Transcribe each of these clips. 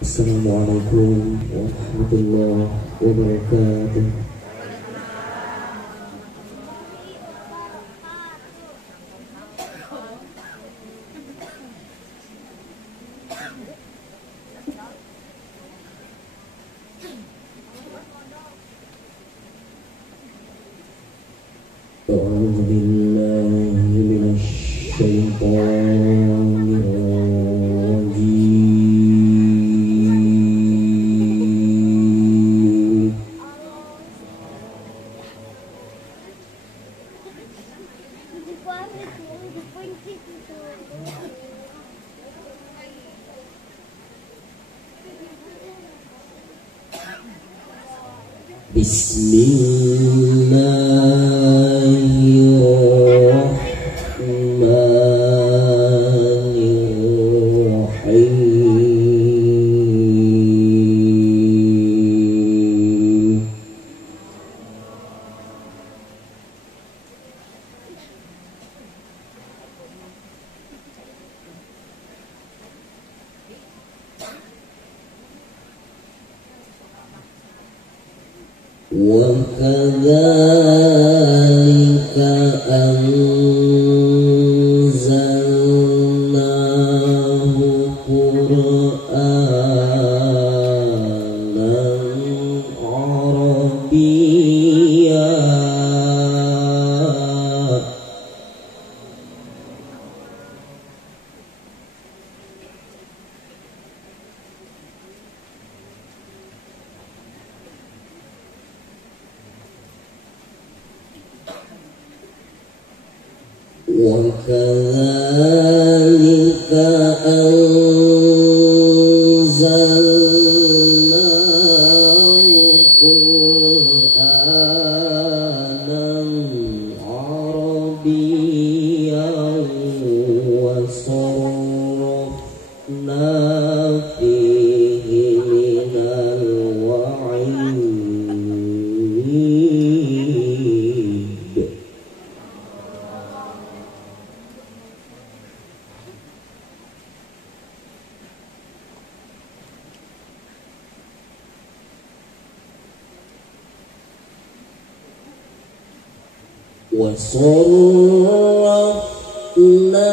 Assalamualaikum warahmatullahi wabarakatuh. A'udzu billahi minasy syaithanir rajim. Bismillahirrahmanirrahim. وَكَذَلِكَ أَنزَلْنَاهُ قُرْآنًا عَرَبِيًّا وَكَذَلِكَ أَنزَلْنَاهُ قُرْآنًا عَرَبِيًّا وَصَرَّفْنَا فِيهِ مِنَ الْوَعِيدِ وَصَرَّفْنَا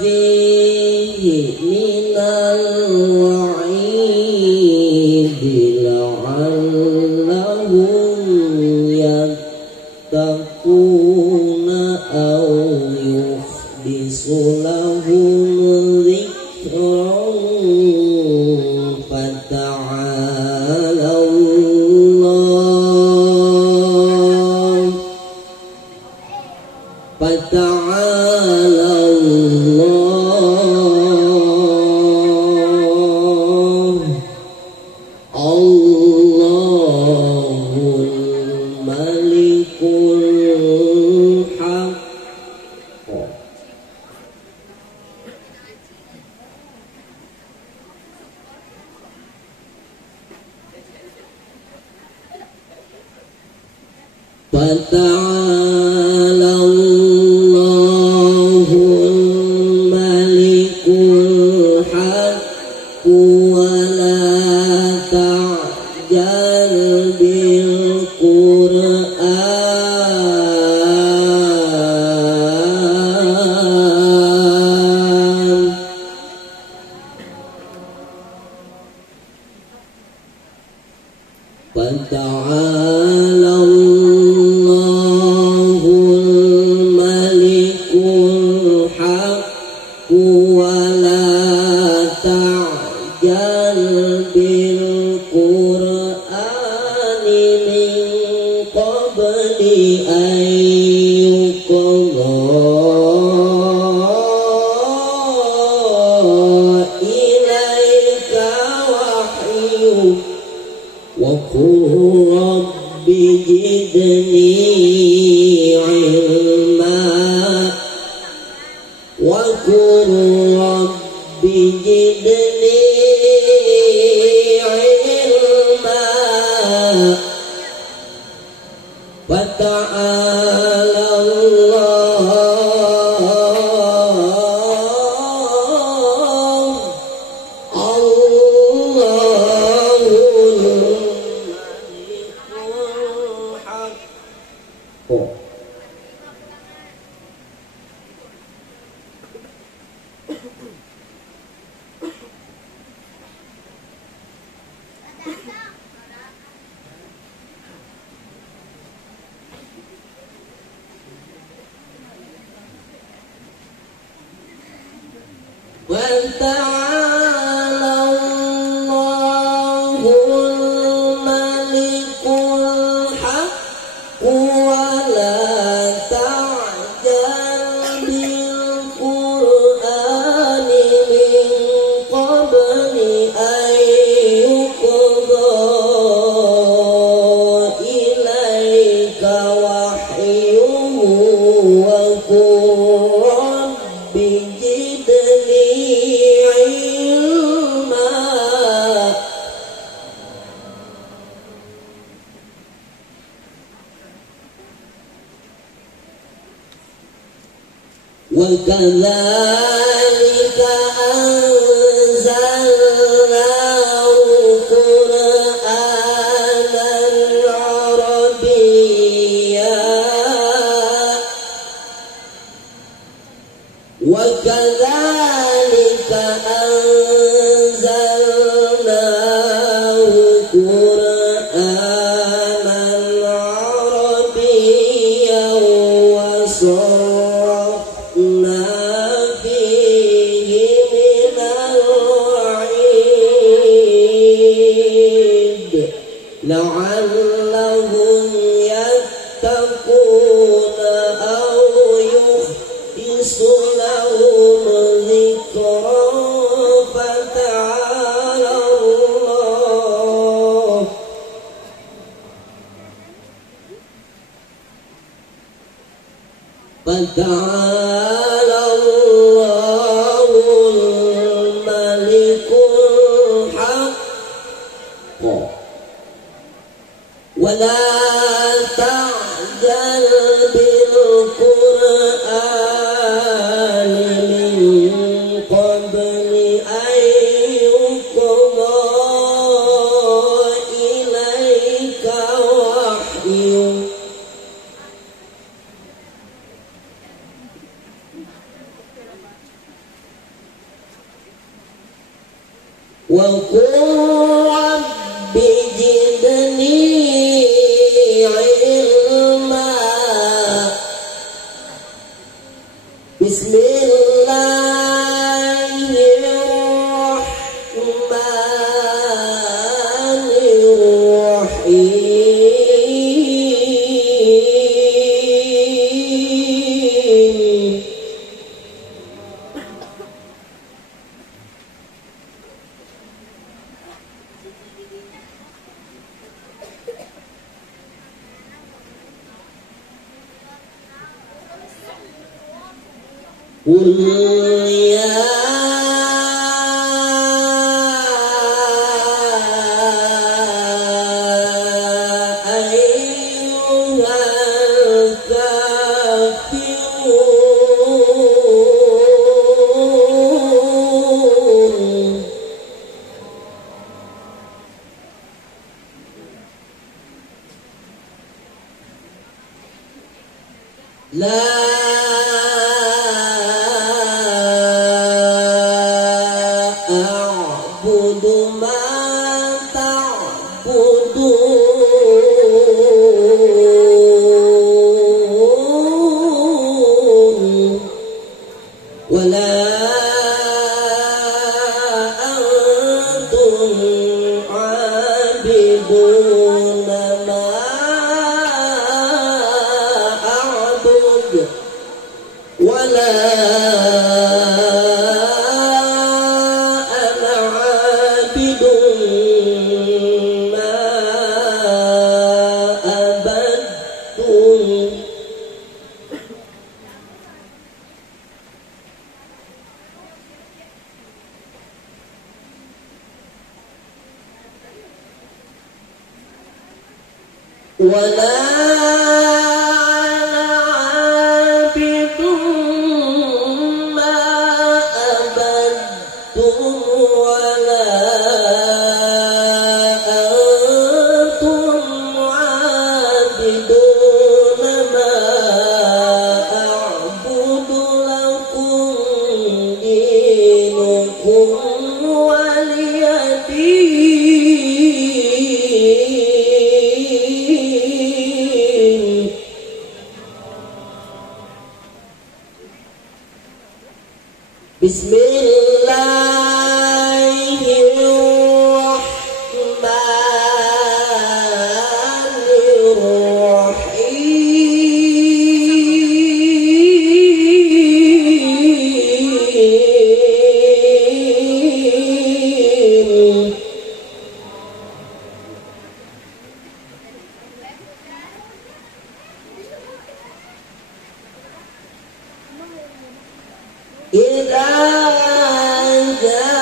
فِيهِ مِنَ الْوَعِيدِ لَعَلَّهُمْ يَتَّقُونَ أَوْ يُحْدِثُ لَهُمْ ذِكْرًا فَتَعَالَى اللَّهُ الْمَلِكُ الْحَقُّ فَتَعَالَى اللَّهُ الْمَلِكُ الْحَقُّ وَلَا تَعْجَلْ بِالْقُرْآنِ فَتَعَالَى اللَّهُ الْمَلِكُ الْحَقُّ وَلَا تَعْجَلْ بِالْقُرْآنِ مِنْ قَبْلِ أَنْ يُقْضَى إِلَيْكَ وَحْيُهُ وَقُلْ رَبِّ زِدْنِي عِلْمًا وَقُلْ رَبِّ زِدْنِي عِلْمًا فَتَعَالَى اللَّهُ الْمَلِكُ وتعالى الله الملك الحق ولا تعجل بالقرآن من قبل أن يقضى إليك وحيه وقل رب زدني علما وكذلك أنزلناه قرآنا عربيا وكذلك أنزلناه قرآنا عربيا وصرفنا فيه من الوعيد لعلهم يتقون أو يحدث لهم ذكرا فتعالى الله الملك الحق ولا تعجل بالقرآن من قبل أن يقضى إليك وحيه وقل رب زدني علما بسم الله الرحمن الرحيم قل يا أيها الكافرون لا أعبد ما تعبدون ولا أنتم عابدون ما أعبد ولا أنا عابد ما عبدتم ولا أنا عابد ما عبدتم ولا أنتم عابدون ما أعبد لكم دينكم ولي دين Bismillahirrahmanirrahim. Idza jaa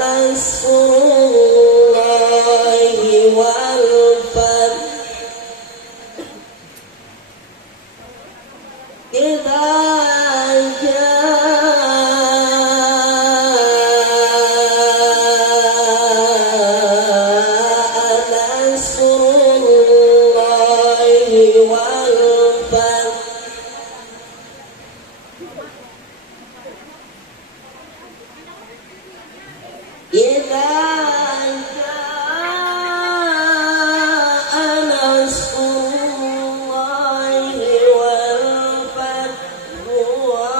nasrullahi wal fath. Idza jaa nasrullahi wal fath. Idza jaa nasrullahi wal fath wa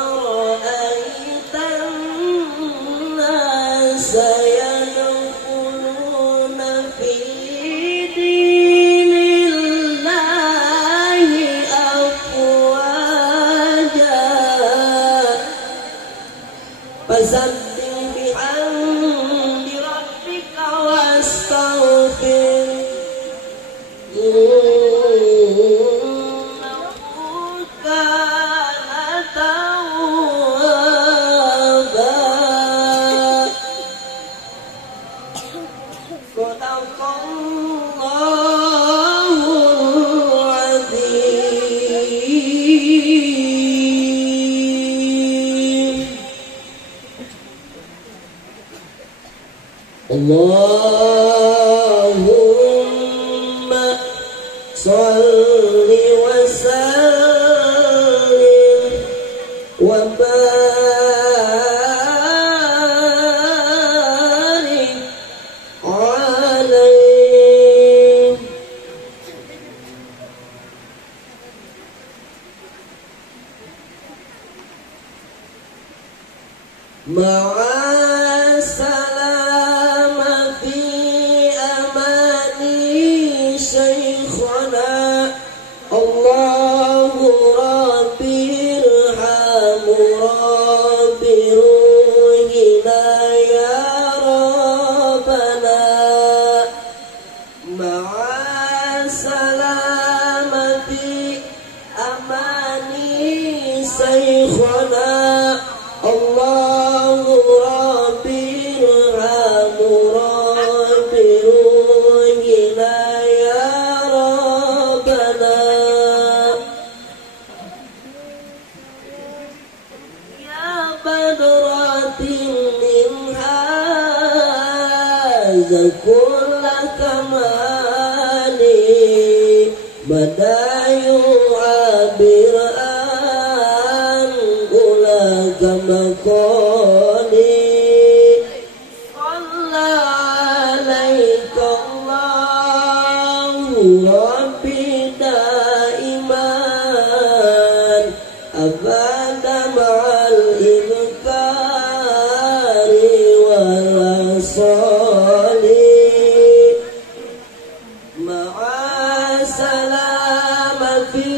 ra'aitan nasa yadkhuluna fi dinillahi afwaja. Fasabbih bihamdi rabbika wastaghfir. Innahu kana tawwaba. Sadaqallahul azim. Allahumma sholli wa sallim wa barik alaihi. Ma'a salama fi amani shaykhana. Allahu rabbi irhamu rabbi ruhina ya rabbana. Ma'a salama fi amani shaykhana. Allahu rabbi irhamu rabbi ruhina ya rabbana. Ya badratin min hadza kulla kamali badayu abir an ula kamakoni. Salla alaika Allahu rabbi daiman abada ma'al ibkari wal asali. Ma'a salama fi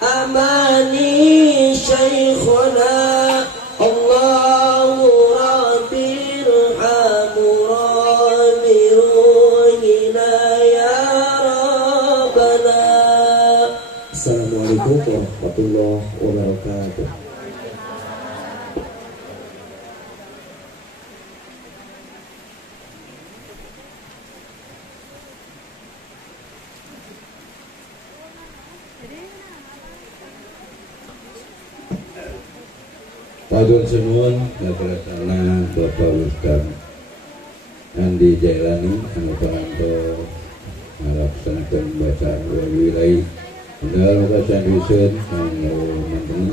amani shaykhuna. Allahu rabbi irhamu rabbi ruhina ya rabbana. Assalamualaikum warahmatullahi wabarakatuh. Matur suwun Bapak Ustaz Andi Jailani Anggotanto melaksanakan bacaan wilayah Undang Bacaan Dusun Kang Manten